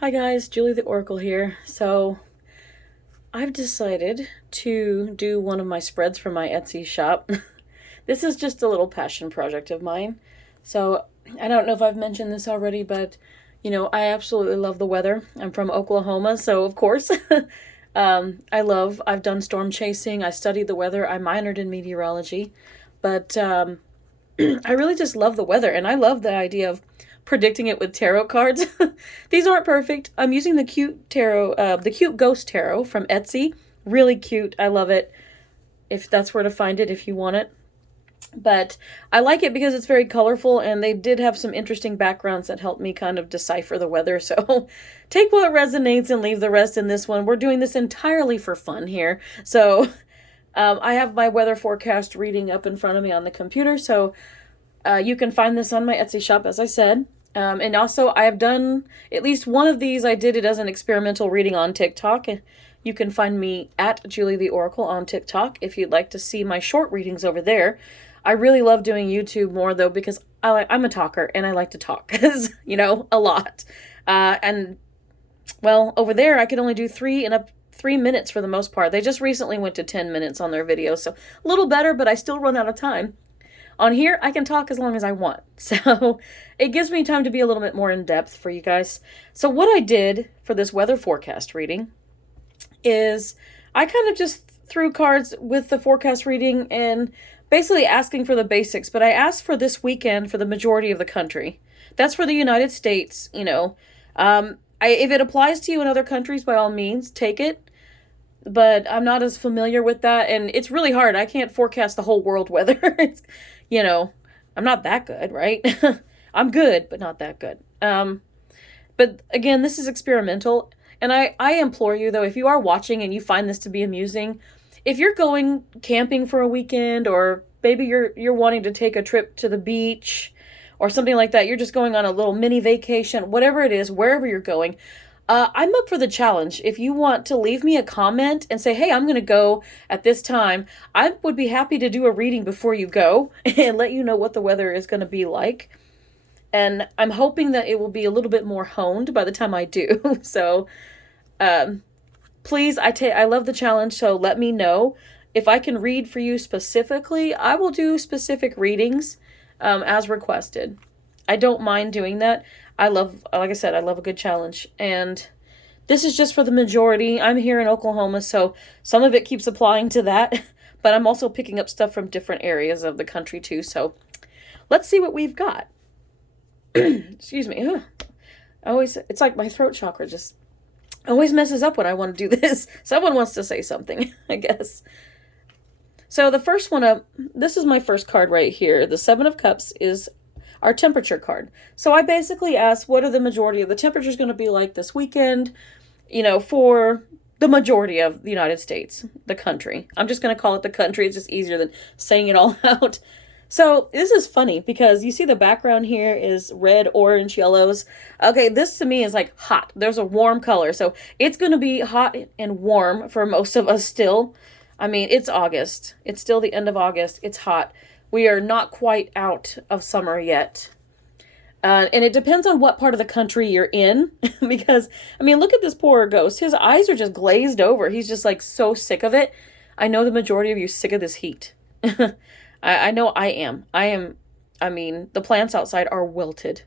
Hi guys, Julie the Oracle here. So I've decided to do one of my spreads for my Etsy shop. This is just a little passion project of mine. So I don't know if I've mentioned this already, but I absolutely love the weather. I'm from Oklahoma, so of course, I've done storm chasing. I studied the weather. I minored in meteorology, but I really just love the weather, and I love the idea of predicting it with tarot cards. These aren't perfect. I'm using the cute ghost tarot from Etsy. Really cute. I love it. If that's where to find it, if you want it. But I like it because it's very colorful, and they did have some interesting backgrounds that helped me kind of decipher the weather. So take what resonates and leave the rest in this one. We're doing this entirely for fun here. So I have my weather forecast reading up in front of me on the computer, so you can find this on my Etsy shop, as I said. And also, I have done at least one of these. I did it as an experimental reading on TikTok. You can find me at Julie the Oracle on TikTok if you'd like to see my short readings over there. I really love doing YouTube more, though, because I'm a talker and I like to talk, a lot. And, well, over there, I could only do 3 minutes for the most part. They just recently went to 10 minutes on their videos, so a little better, but I still run out of time. On here, I can talk as long as I want. So it gives me time to be a little bit more in depth for you guys. So what I did for this weather forecast reading is I kind of just threw cards with the forecast reading and basically asking for the basics, but I asked for this weekend for the majority of the country. That's for the United States, if it applies to you in other countries, by all means, take it. But I'm not as familiar with that, and it's really hard. I can't forecast the whole world weather. I'm not that good, right? I'm good, but not that good. But again, this is experimental, and I implore you, though, if you are watching and you find this to be amusing, if you're going camping for a weekend, or maybe you're wanting to take a trip to the beach or something like that, you're just going on a little mini vacation, whatever it is, wherever you're going, I'm up for the challenge. If you want to leave me a comment and say, hey, I'm going to go at this time, I would be happy to do a reading before you go and let you know what the weather is going to be like. And I'm hoping that it will be a little bit more honed by the time I do. So, please, I love the challenge, so let me know. If I can read for you specifically, I will do specific readings as requested. I don't mind doing that. Like I said, I love a good challenge. And this is just for the majority. I'm here in Oklahoma, so some of it keeps applying to that. But I'm also picking up stuff from different areas of the country, too. So let's see what we've got. Excuse me. It's like my throat chakra just always messes up when I want to do this. Someone wants to say something, I guess. So the first one up, this is my first card right here. The Seven of Cups is our temperature card. So I basically asked, what are the majority of the temperatures going to be like this weekend, for the majority of the United States, the country. I'm just going to call it the country. It's just easier than saying it all out. So this is funny because you see the background here is red, orange, yellows. Okay, this to me is like hot. There's a warm color. So it's going to be hot and warm for most of us still. I mean, it's August. It's still the end of August. It's hot. We are not quite out of summer yet. And it depends on what part of the country you're in. Because, I mean, look at this poor ghost. His eyes are just glazed over. He's just so sick of it. I know the majority of you sick of this heat. I know I am. I mean, the plants outside are wilted.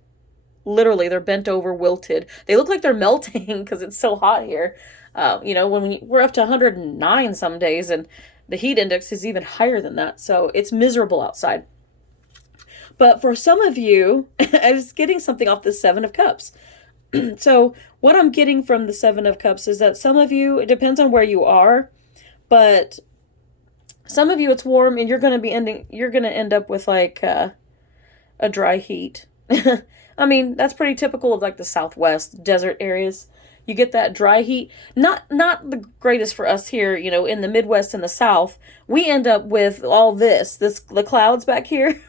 Literally, they're bent over, wilted. They look like they're melting because it's so hot here. When we're up to 109 some days, and the heat index is even higher than that. So it's miserable outside. But for some of you, I was getting something off the Seven of Cups. So what I'm getting from the Seven of Cups is that some of you, it depends on where you are, but some of you it's warm and you're going to end up with a dry heat. I mean, that's pretty typical of the Southwest desert areas. You get that dry heat. Not the greatest for us here, in the Midwest and the South. We end up with all the clouds back here.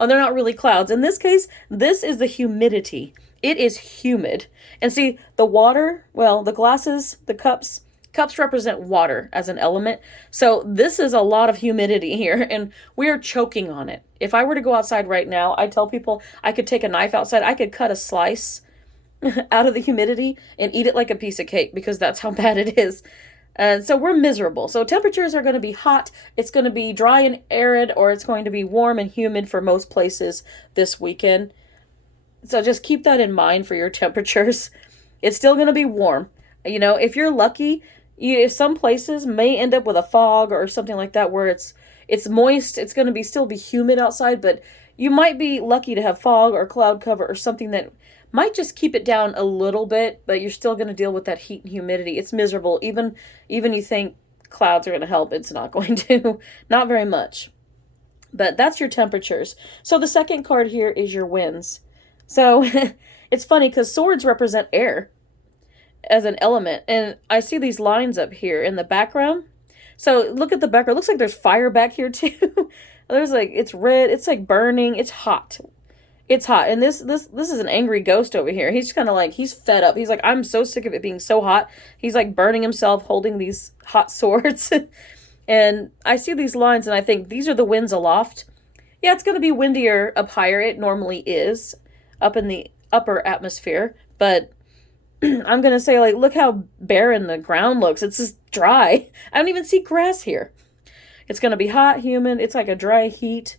Oh, they're not really clouds. In this case, this is the humidity. It is humid. And see, the water, well, the glasses, the cups represent water as an element. So this is a lot of humidity here, and we are choking on it. If I were to go outside right now, I tell people I could take a knife outside. I could cut a slice out of the humidity and eat it like a piece of cake because that's how bad it is. And so we're miserable. So temperatures are going to be hot, it's going to be dry and arid, or it's going to be warm and humid for most places this weekend. So just keep that in mind for your temperatures. It's still going to be warm. You know, if you're lucky, some places may end up with a fog or something like that where it's moist. It's going to be still be humid outside, but you might be lucky to have fog or cloud cover or something that might just keep it down a little bit, but you're still going to deal with that heat and humidity. It's miserable. Even you think clouds are going to help, it's not going to. Not very much. But that's your temperatures. So the second card here is your winds. So it's funny because swords represent air as an element. And I see these lines up here in the background. So look at the background. It looks like there's fire back here too. There's like, it's red. It's like burning. It's hot. It's hot. And this is an angry ghost over here. He's kind of like, he's fed up. He's like, I'm so sick of it being so hot. He's like burning himself holding these hot swords. And I see these lines and I think these are the winds aloft. Yeah, it's going to be windier up higher. It normally is up in the upper atmosphere. But I'm going to say, like, look how barren the ground looks. It's just dry. I don't even see grass here. It's going to be hot, humid. It's like a dry heat.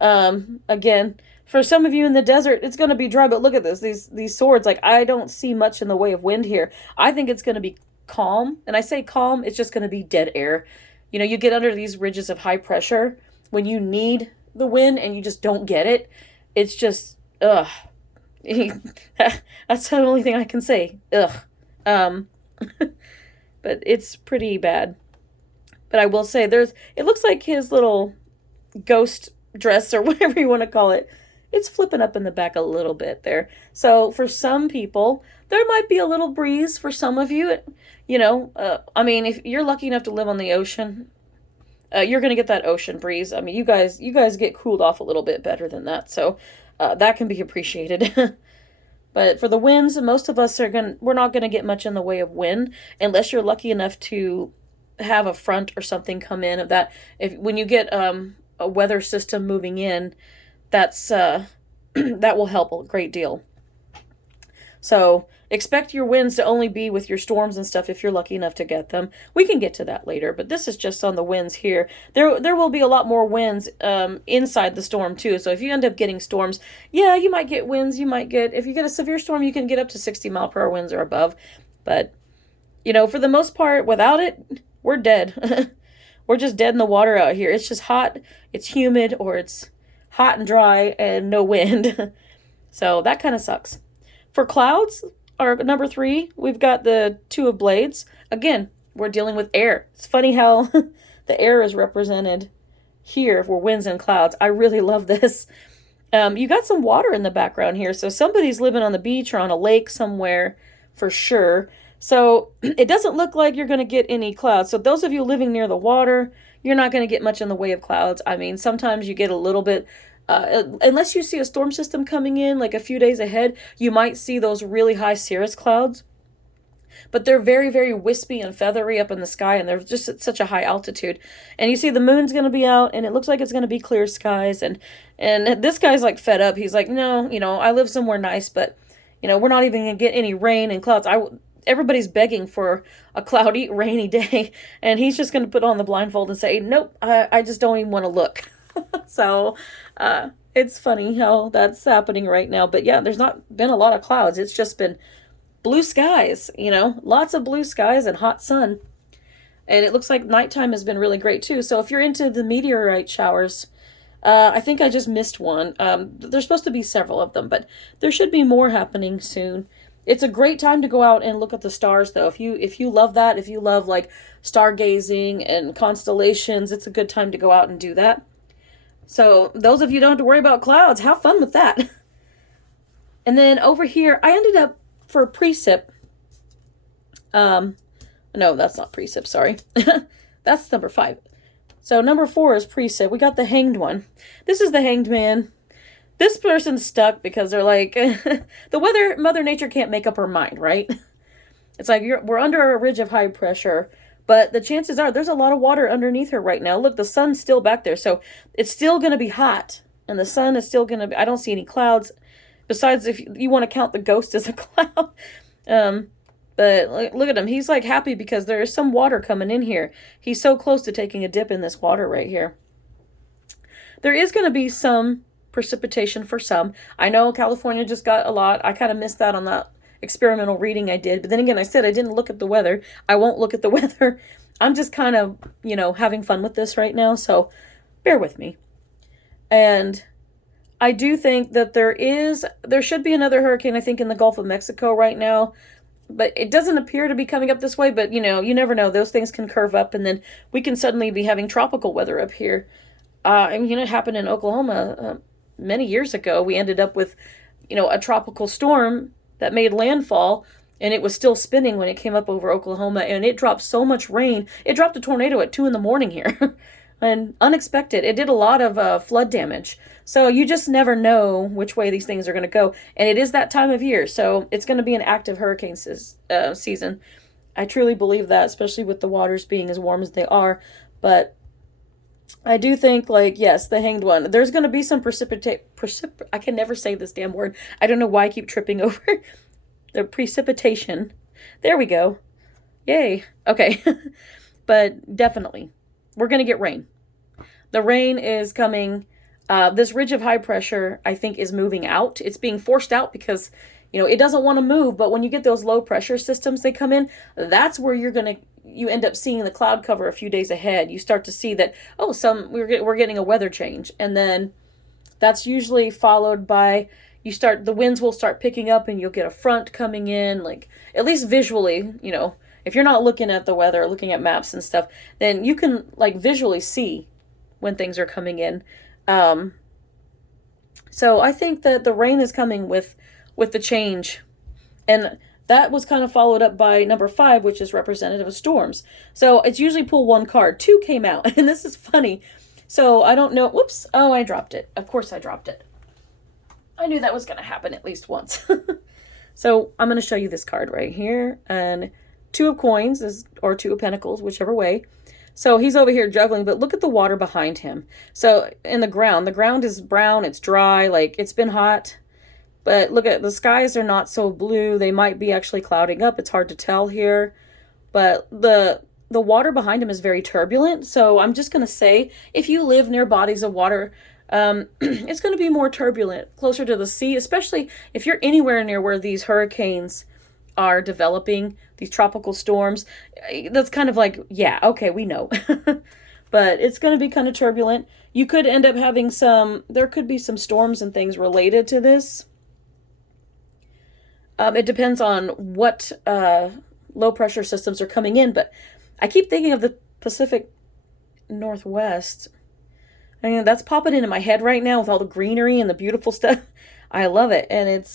Again, for some of you in the desert, it's going to be dry, but look at this. These swords, like, I don't see much in the way of wind here. I think it's going to be calm. And I say calm, it's just going to be dead air. You know, you get under these ridges of high pressure when you need the wind and you just don't get it. It's just, ugh. That's the only thing I can say. Ugh. But it's pretty bad. But I will say it looks like his little ghost dress or whatever you want to call it. It's flipping up in the back a little bit there. So for some people, there might be a little breeze for some of you. You know, I mean, if you're lucky enough to live on the ocean, you're going to get that ocean breeze. I mean, you guys get cooled off a little bit better than that. So that can be appreciated. But for the winds, most of us we're not going to get much in the way of wind unless you're lucky enough to have a front or something come in of that. When you get a weather system moving in, that's that will help a great deal. So expect your winds to only be with your storms and stuff if you're lucky enough to get them. We can get to that later, but this is just on the winds here. There will be a lot more winds inside the storm too. So if you end up getting storms, yeah, you might get winds. If you get a severe storm, you can get up to 60-mile-per-hour winds or above. But, you know, for the most part, without it, we're dead. We're just dead in the water out here. It's just hot, it's humid, or it's hot and dry and no wind. So that kind of sucks. For clouds, our number 3, we've got the Two of Blades. Again, we're dealing with air. It's funny how the air is represented here for winds and clouds. I really love this. You got some water in the background here, so somebody's living on the beach or on a lake somewhere for sure. So it doesn't look like you're going to get any clouds. So those of you living near the water, you're not going to get much in the way of clouds. I mean, sometimes you get a little bit. Unless you see a storm system coming in like a few days ahead, you might see those really high cirrus clouds. But they're very, very wispy and feathery up in the sky, and they're just at such a high altitude. And you see the moon's going to be out, and it looks like it's going to be clear skies. And this guy's like fed up. He's like, no, you know, I live somewhere nice, but, you know, we're not even going to get any rain and clouds. Everybody's begging for a cloudy, rainy day, and he's just going to put on the blindfold and say, nope, I just don't even want to look. So it's funny how that's happening right now. But yeah, there's not been a lot of clouds. It's just been blue skies, you know, lots of blue skies and hot sun. And it looks like nighttime has been really great too. So if you're into the meteorite showers, I think I just missed one. There's supposed to be several of them, but there should be more happening soon. It's a great time to go out and look at the stars, though. If you love that, if you love like stargazing and constellations, it's a good time to go out and do that. So those of you who don't have to worry about clouds, have fun with that. And then over here, I ended up for precip. No, that's not precip, sorry. That's number 5. So number 4 is precip. We got the hanged one. This is the hanged man. This person's stuck because they're like, Mother Nature can't make up her mind, right? It's like we're under a ridge of high pressure, but the chances are there's a lot of water underneath her right now. Look, the sun's still back there, so it's still going to be hot, and the sun is still going to be, I don't see any clouds. Besides, if you want to count the ghost as a cloud. um, but look at him. He's like happy because there is some water coming in here. He's so close to taking a dip in this water right here. There is going to be some precipitation for some. I know California just got a lot. I kind of missed that on that experimental reading I did. But then again, I said I didn't look at the weather. I won't look at the weather. I'm just kind of, having fun with this right now. So bear with me. And I do think that there should be another hurricane, I think, in the Gulf of Mexico right now. But it doesn't appear to be coming up this way. But, you never know. Those things can curve up and then we can suddenly be having tropical weather up here. It happened in Oklahoma many years ago. We ended up with, a tropical storm that made landfall, and it was still spinning when it came up over Oklahoma, and it dropped so much rain. It dropped a tornado at 2 a.m. here, and unexpected. It did a lot of flood damage. So you just never know which way these things are going to go, and it is that time of year, so it's going to be an active hurricane season. I truly believe that, especially with the waters being as warm as they are, but I do think, yes, the Hanged One. There's going to be some I can never say this damn word. I don't know why I keep tripping over the precipitation. There we go. Yay. Okay. But definitely, we're going to get rain. The rain is coming. This ridge of high pressure, I think, is moving out. It's being forced out because, it doesn't want to move. But when you get those low pressure systems, they come in, that's where you end up seeing the cloud cover a few days ahead. You start to see that, we're getting a weather change. And then that's usually followed by, the winds will start picking up and you'll get a front coming in, at least visually, if you're not looking at the weather, looking at maps and stuff, then you can visually see when things are coming in. So I think that the rain is coming with the change. And that was kind of followed up by number 5, which is representative of storms. So it's usually pull one card. 2 came out, and this is funny. So I don't know. Whoops. Oh, I dropped it. Of course I dropped it. I knew that was going to happen at least once. So I'm going to show you this card right here. And 2 of coins or 2 of pentacles, whichever way. So he's over here juggling, but look at the water behind him. So in the ground is brown. It's dry. It's been hot. But look at the skies are not so blue. They might be actually clouding up. It's hard to tell here. But the water behind him is very turbulent. So I'm just going to say, if you live near bodies of water, it's going to be more turbulent, closer to the sea, especially if you're anywhere near where these hurricanes are developing, these tropical storms. That's kind of yeah, okay, we know. But it's going to be kind of turbulent. You could end up having there could be some storms and things related to this. It depends on what low pressure systems are coming in, but I keep thinking of the Pacific Northwest. I mean, that's popping into my head right now with all the greenery and the beautiful stuff. I love it. And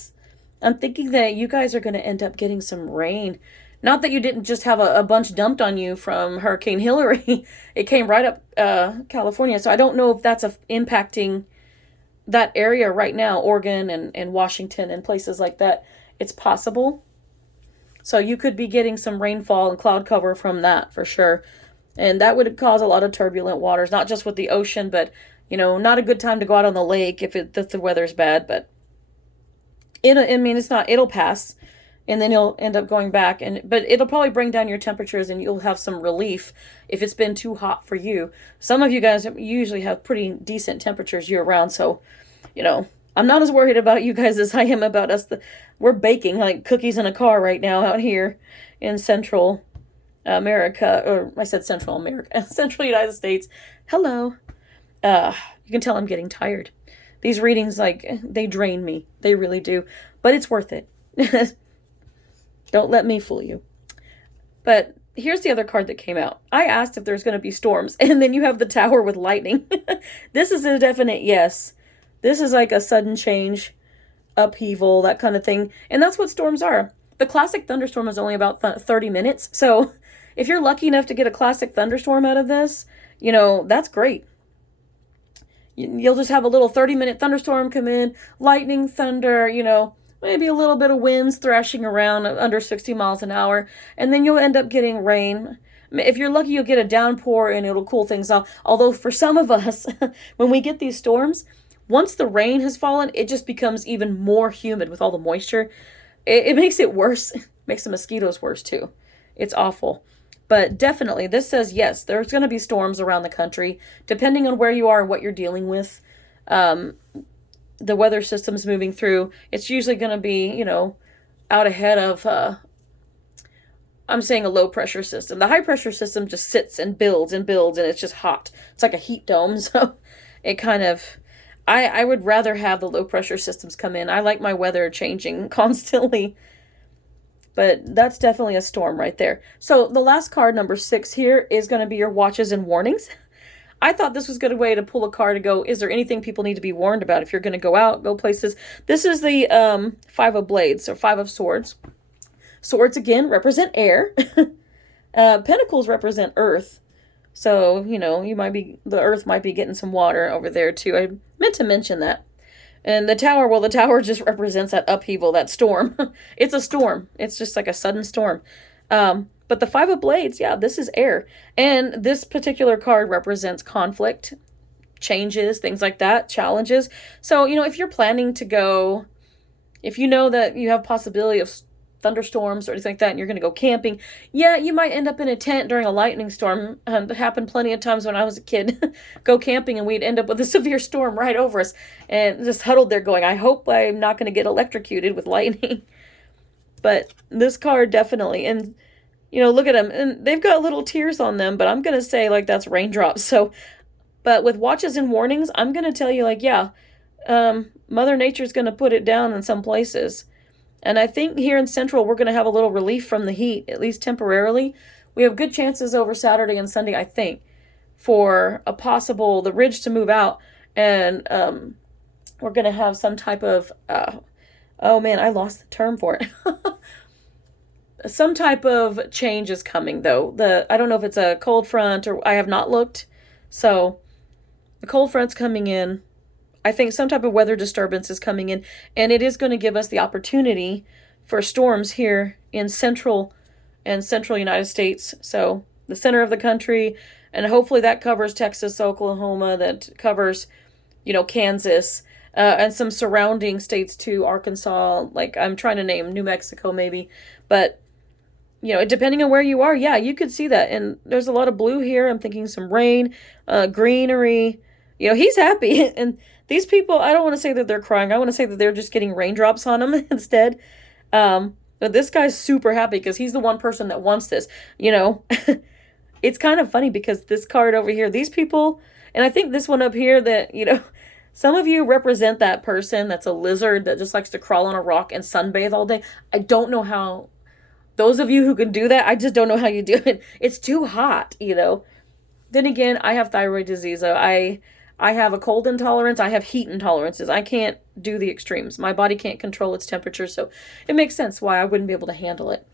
I'm thinking that you guys are going to end up getting some rain. Not that you didn't just have a bunch dumped on you from Hurricane Hillary. It came right up California. So I don't know if that's impacting that area right now, Oregon and Washington and places like that. It's possible. So you could be getting some rainfall and cloud cover from that for sure. And that would cause a lot of turbulent waters, not just with the ocean, but, not a good time to go out on the lake if the weather's bad. But it'll pass and then you'll end up going back. But it'll probably bring down your temperatures and you'll have some relief if it's been too hot for you. Some of you guys usually have pretty decent temperatures year round. So, I'm not as worried about you guys as I am about us. We're baking like cookies in a car right now out here in Central America. Or I said Central America. Central United States. Hello. You can tell I'm getting tired. These readings, they drain me. They really do. But it's worth it. Don't let me fool you. But here's the other card that came out. I asked if there's going to be storms. And then you have the Tower with lightning. This is a definite yes. This is a sudden change, upheaval, that kind of thing. And that's what storms are. The classic thunderstorm is only about 30 minutes. So if you're lucky enough to get a classic thunderstorm out of this, that's great. You'll just have a little 30-minute thunderstorm come in, lightning, thunder, maybe a little bit of winds thrashing around under 60 miles an hour. And then you'll end up getting rain. If you're lucky, you'll get a downpour and it'll cool things off. Although for some of us, when we get these storms, Once the rain has fallen, it just becomes even more humid with all the moisture. It makes it worse. It makes the mosquitoes worse too. It's awful. But definitely, this says yes, there's going to be storms around the country, depending on where you are and what you're dealing with. Um, the weather system's moving through. It's usually going to be, out ahead of, I'm saying a low pressure system. The high pressure system just sits and builds and builds, and it's just hot. It's like a heat dome. So it kind of, I would rather have the low pressure systems come in. I like my weather changing constantly. But that's definitely a storm right there. So the last card, number 6 here, is going to be your watches and warnings. I thought this was a good way to pull a card to go, is there anything people need to be warned about if you're going to go out, go places? This is the 5 of blades, or 5 of swords. Swords, again, represent air. Pentacles represent earth. So, the earth might be getting some water over there too. I meant to mention that. And the tower, well, the tower just represents that upheaval, that storm. It's a storm. It's just like a sudden storm. But the 5 of blades, yeah, this is air. And this particular card represents conflict, changes, things like that, challenges. So, if you're planning to go, if you know that you have possibility of thunderstorms or anything like that, and you're going to go camping, yeah, you might end up in a tent during a lightning storm. It happened plenty of times when I was a kid. Go camping and we'd end up with a severe storm right over us, and just huddled there going, I hope I'm not going to get electrocuted with lightning. But this card definitely, and look at them, and they've got little tears on them, but I'm going to say like that's raindrops. So, but with watches and warnings, I'm going to tell you like, yeah, Mother Nature's going to put it down in some places. And I think here in Central, we're going to have a little relief from the heat, at least temporarily. We have good chances over Saturday and Sunday, I think, for the ridge to move out. And we're going to have some type of, oh man, I lost the term for it. Some type of change is coming, though. I don't know if it's a cold front, or I have not looked. So the cold front's coming in. I think some type of weather disturbance is coming in, and it is going to give us the opportunity for storms here in central United States. So the center of the country, and hopefully that covers Texas, Oklahoma, that covers, Kansas, and some surrounding states too, Arkansas, like I'm trying to name New Mexico maybe, but depending on where you are, yeah, you could see that. And there's a lot of blue here. I'm thinking some rain, greenery. He's happy. And these people, I don't want to say that they're crying. I want to say that they're just getting raindrops on them instead. But this guy's super happy because he's the one person that wants this. It's kind of funny because this card over here, these people, and I think this one up here that, some of you represent that person that's a lizard that just likes to crawl on a rock and sunbathe all day. I don't know how, those of you who can do that, I just don't know how you do it. It's too hot, Then again, I have thyroid disease. So I have a cold intolerance. I have heat intolerances. I can't do the extremes. My body can't control its temperature, so it makes sense why I wouldn't be able to handle it.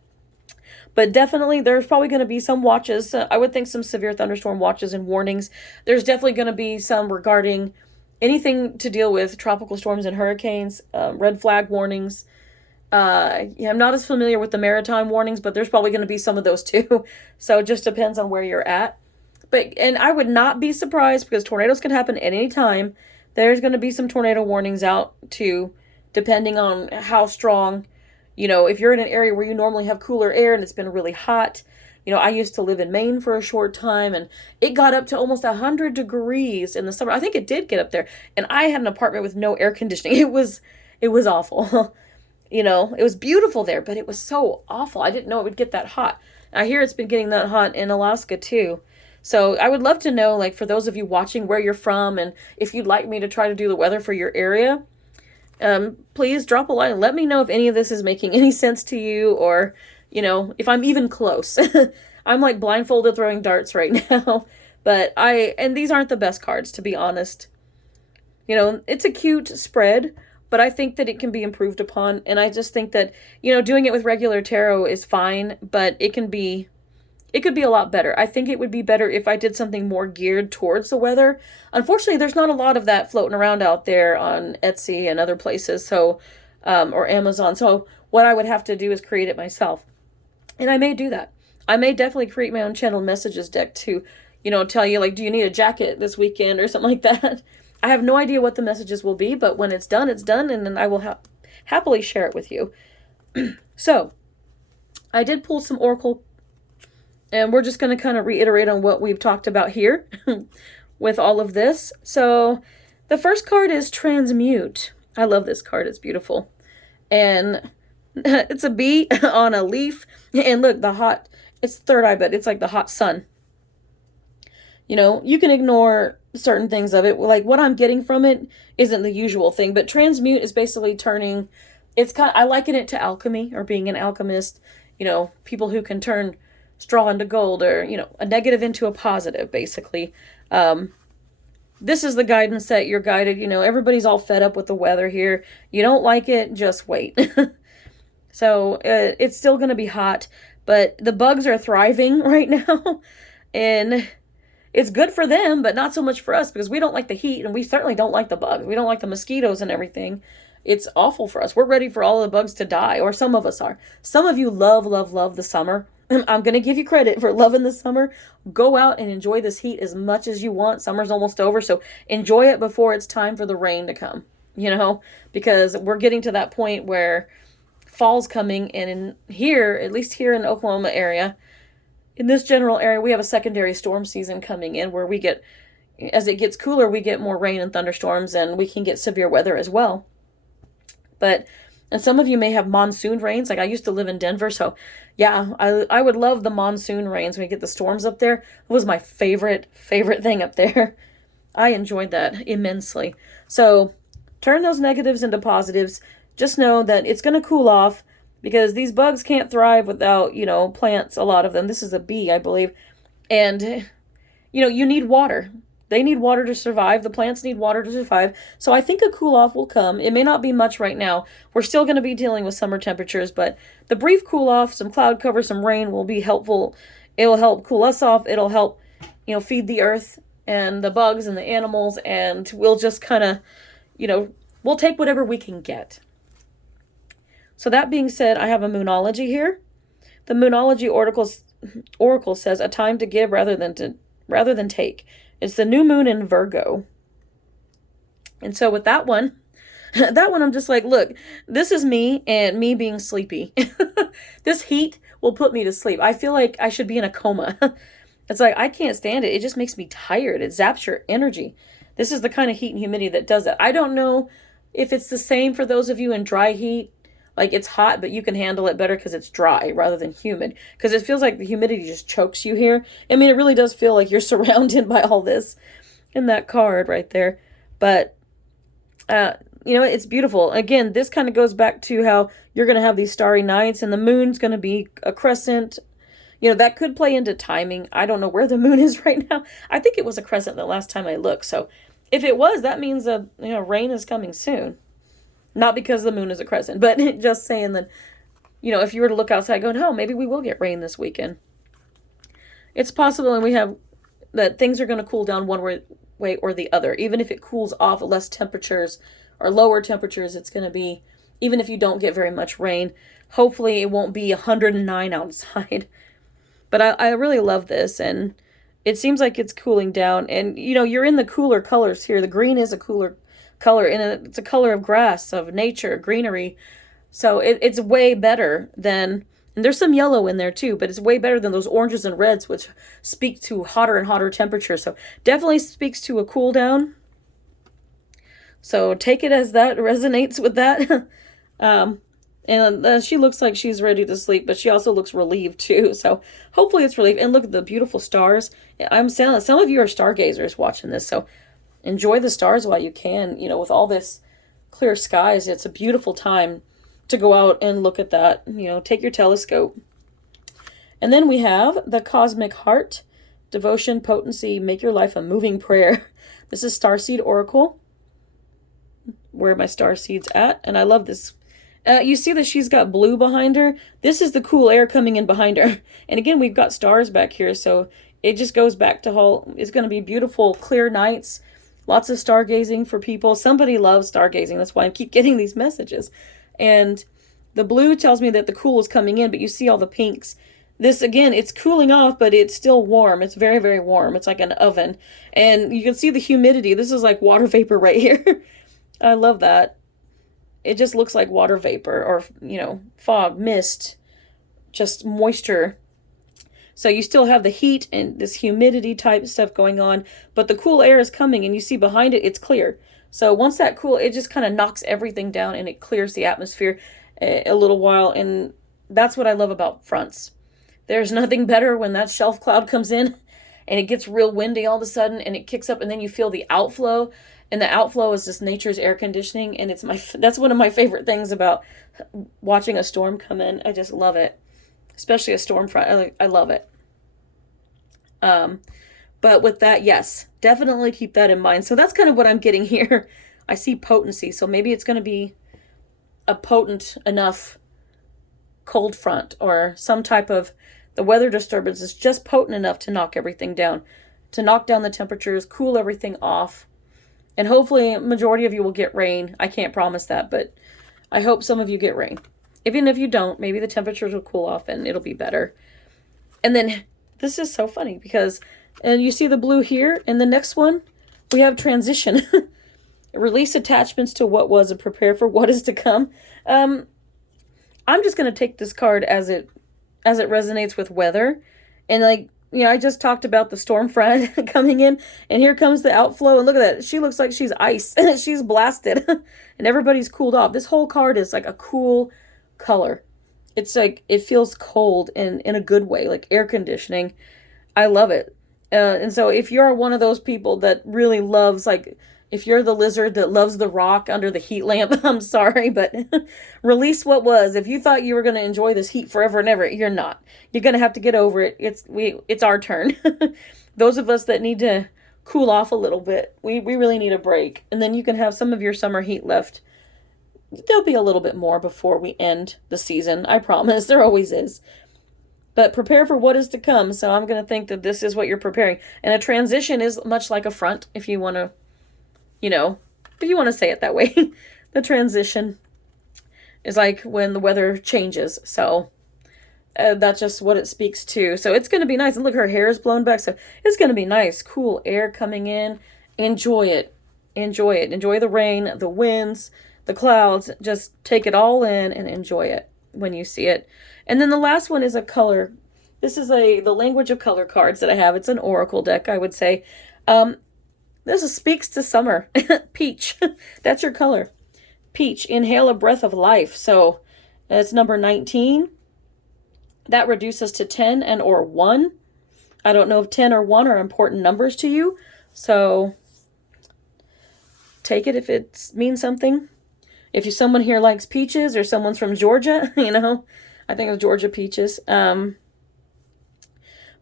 But definitely, there's probably going to be some watches. I would think some severe thunderstorm watches and warnings. There's definitely going to be some regarding anything to deal with tropical storms and hurricanes, red flag warnings. I'm not as familiar with the maritime warnings, but there's probably going to be some of those too. So it just depends on where you're at. And I would not be surprised because tornadoes can happen at any time. There's going to be some tornado warnings out too, depending on how strong, if you're in an area where you normally have cooler air and it's been really hot. I used to live in Maine for a short time, and it got up to almost 100 degrees in the summer. I think it did get up there. And I had an apartment with no air conditioning. It was awful. It was beautiful there, but it was so awful. I didn't know it would get that hot. I hear it's been getting that hot in Alaska too. So I would love to know, like, for those of you watching, where you're from, and if you'd like me to try to do the weather for your area, please drop a line and let me know if any of this is making any sense to you, or, if I'm even close. I'm like blindfolded throwing darts right now, and these aren't the best cards, to be honest. It's a cute spread, but I think that it can be improved upon, and I just think that, doing it with regular tarot is fine, but it could be a lot better. I think it would be better if I did something more geared towards the weather. Unfortunately, there's not a lot of that floating around out there on Etsy and other places, so or Amazon. So what I would have to do is create it myself. And I may do that. I may definitely create my own channel messages deck to, tell you, like, do you need a jacket this weekend or something like that? I have no idea what the messages will be, but when it's done, and then I will happily share it with you. So, I did pull some oracle, and we're just going to kind of reiterate on what we've talked about here with all of this. So, the first card is Transmute. I love this card. It's beautiful. And it's a bee on a leaf. And look, it's third eye, but it's like the hot sun. You can ignore certain things of it. Like what I'm getting from it isn't the usual thing, but transmute is basically turning, I liken it to alchemy or being an alchemist, people who can turn straw into gold or, a negative into a positive, basically. This is the guidance that you're guided. Everybody's all fed up with the weather here. You don't like it, just wait. So it's still going to be hot, but the bugs are thriving right now. And it's good for them, but not so much for us because we don't like the heat and we certainly don't like the bugs. We don't like the mosquitoes and everything. It's awful for us. We're ready for all the bugs to die, or some of us are. Some of you love, love, love the summer. I'm going to give you credit for loving the summer. Go out and enjoy this heat as much as you want. Summer's almost over, so enjoy it before it's time for the rain to come, because we're getting to that point where fall's coming, and at least here in the Oklahoma area, in this general area, we have a secondary storm season coming in where as it gets cooler, we get more rain and thunderstorms, and we can get severe weather as well. And some of you may have monsoon rains. Like I used to live in Denver, so yeah, I would love the monsoon rains when we get the storms up there. It was my favorite thing up there. I enjoyed that immensely. So turn those negatives into positives. Just know that it's going to cool off because these bugs can't thrive without, plants, a lot of them. This is a bee, I believe. And, you need water. They need water to survive. The plants need water to survive. So I think a cool off will come. It may not be much right now. We're still going to be dealing with summer temperatures, but the brief cool off, some cloud cover, some rain will be helpful. It will help cool us off. It'll help, feed the earth and the bugs and the animals. And we'll just kind of, we'll take whatever we can get. So that being said, I have a Moonology here. The Moonology Oracle says a time to give rather than take. It's the new moon in Virgo. And so with that one I'm just like, look, this is me and me being sleepy. This heat will put me to sleep. I feel like I should be in a coma. It's like, I can't stand it. It just makes me tired. It zaps your energy. This is the kind of heat and humidity that does that. I don't know if it's the same for those of you in dry heat. Like it's hot, but you can handle it better because it's dry rather than humid. Because it feels like the humidity just chokes you here. I mean, it really does feel like you're surrounded by all this in that card right there. But, it's beautiful. Again, this kind of goes back to how you're going to have these starry nights and the moon's going to be a crescent. That could play into timing. I don't know where the moon is right now. I think it was a crescent the last time I looked. So if it was, that means that, rain is coming soon. Not because the moon is a crescent, but just saying that, if you were to look outside going, oh, maybe we will get rain this weekend. It's possible, and that things are going to cool down one way or the other. Even if it cools off less temperatures or lower temperatures, it's going to be, even if you don't get very much rain, hopefully it won't be 109 outside. But I really love this, and it seems like it's cooling down. And, you're in the cooler colors here. The green is a cooler color, and it's a color of grass, of nature, greenery. So it's way better than, and there's some yellow in there too, but it's way better than those oranges and reds, which speak to hotter and hotter temperatures. So definitely speaks to a cool down. So take it as that resonates with that. And she looks like she's ready to sleep, but she also looks relieved too. So hopefully it's relief. And look at the beautiful stars. I'm saying some of you are stargazers watching this, so enjoy the stars while you can. With all this clear skies, it's a beautiful time to go out and look at that. Take your telescope. And then we have the Cosmic Heart, Devotion, Potency, Make Your Life a Moving Prayer. This is Starseed Oracle. Where are my starseeds at? And I love this. You see that she's got blue behind her? This is the cool air coming in behind her. And again, we've got stars back here, so it just goes back to how it's going to be beautiful, clear nights. Lots of stargazing for people. Somebody loves stargazing. That's why I keep getting these messages. And the blue tells me that the cool is coming in, but you see all the pinks. This again, it's cooling off, but it's still warm. It's very, very warm. It's like an oven. And you can see the humidity. This is like water vapor right here. I love that. It just looks like water vapor or, fog, mist, just moisture. So you still have the heat and this humidity type stuff going on, but the cool air is coming and you see behind it, it's clear. So once that cool, it just kind of knocks everything down and it clears the atmosphere a little while. And that's what I love about fronts. There's nothing better when that shelf cloud comes in and it gets real windy all of a sudden and it kicks up and then you feel the outflow. And the outflow is just nature's air conditioning. And that's one of my favorite things about watching a storm come in. I just love it. Especially a storm front. I love it. But with that, yes, definitely keep that in mind. So that's kind of what I'm getting here. I see potency. So maybe it's going to be a potent enough cold front or some type of the weather disturbance is just potent enough to knock everything down, to knock down the temperatures, cool everything off. And hopefully a majority of you will get rain. I can't promise that, but I hope some of you get rain. Even if you don't, maybe the temperatures will cool off and it'll be better. And then this is so funny because, and you see the blue here, and the next one, we have transition. Release attachments to what was and prepare for what is to come. I'm just going to take this card as it resonates with weather. And I just talked about the storm front coming in, and here comes the outflow. And look at that. She looks like she's ice. She's blasted. And everybody's cooled off. This whole card is like a cool color. It's like, it feels cold in a good way, like air conditioning. I love it. And so if you're one of those people that really loves, like, if you're the lizard that loves the rock under the heat lamp, I'm sorry, but release what was. If you thought you were going to enjoy this heat forever and ever, you're not. You're going to have to get over it. It's our turn. Those of us that need to cool off a little bit, we really need a break. And then you can have some of your summer heat left. There'll be a little bit more before we end the season. I promise. There always is. But prepare for what is to come. So I'm going to think that this is what you're preparing. And a transition is much like a front, if you want to, if you want to say it that way. The transition is like when the weather changes. So that's just what it speaks to. So it's going to be nice. And look, her hair is blown back. So it's going to be nice. Cool air coming in. Enjoy it. Enjoy it. Enjoy the rain, the winds, the clouds. Just take it all in and enjoy it when you see it. And then the last one is a color. This is the language of color cards that I have. It's an oracle deck, I would say. This speaks to summer. Peach. That's your color. Peach. Inhale a breath of life. So it's number 19. That reduces to 10 and or 1. I don't know if 10 or 1 are important numbers to you. So take it if it means something. If someone here likes peaches or someone's from Georgia, I think of Georgia peaches.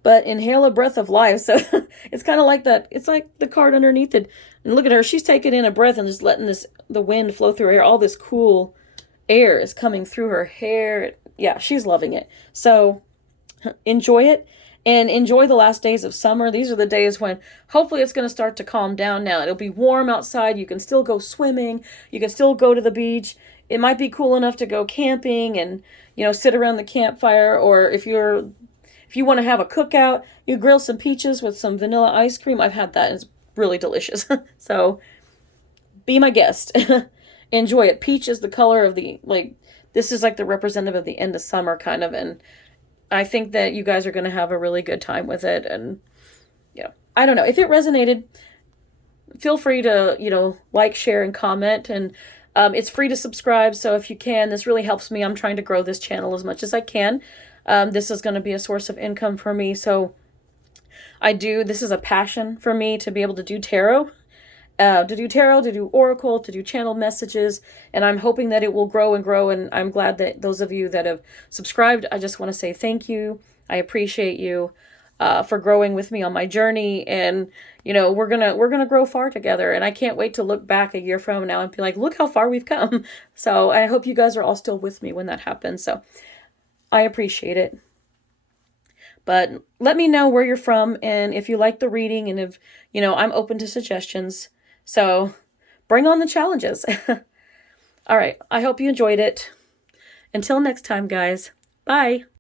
But inhale a breath of life. So it's kind of like that. It's like the card underneath it. And look at her. She's taking in a breath and just letting the wind flow through her hair. All this cool air is coming through her hair. Yeah, she's loving it. So enjoy it. And enjoy the last days of summer. These are the days when hopefully it's going to start to calm down now. It'll be warm outside. You can still go swimming. You can still go to the beach. It might be cool enough to go camping and, sit around the campfire. Or if you want to have a cookout, you grill some peaches with some vanilla ice cream. I've had that. It's really delicious. So be my guest. Enjoy it. Peach is the color of this is like the representative of the end of summer kind of. And I think that you guys are going to have a really good time with it. And I don't know. If it resonated, feel free to, like, share, and comment. And it's free to subscribe. So if you can, this really helps me. I'm trying to grow this channel as much as I can. This is going to be a source of income for me. So this is a passion for me to be able to do tarot. To do oracle, to do channel messages, and I'm hoping that it will grow and grow, and I'm glad that those of you that have subscribed, I just want to say thank you. I appreciate you for growing with me on my journey, and we're gonna grow far together, and I can't wait to look back a year from now and be like, look how far we've come. So I hope you guys are all still with me when that happens. So I appreciate it. But let me know where you're from, and if you like the reading, and if I'm open to suggestions. So bring on the challenges. All right. I hope you enjoyed it. Until next time, guys. Bye.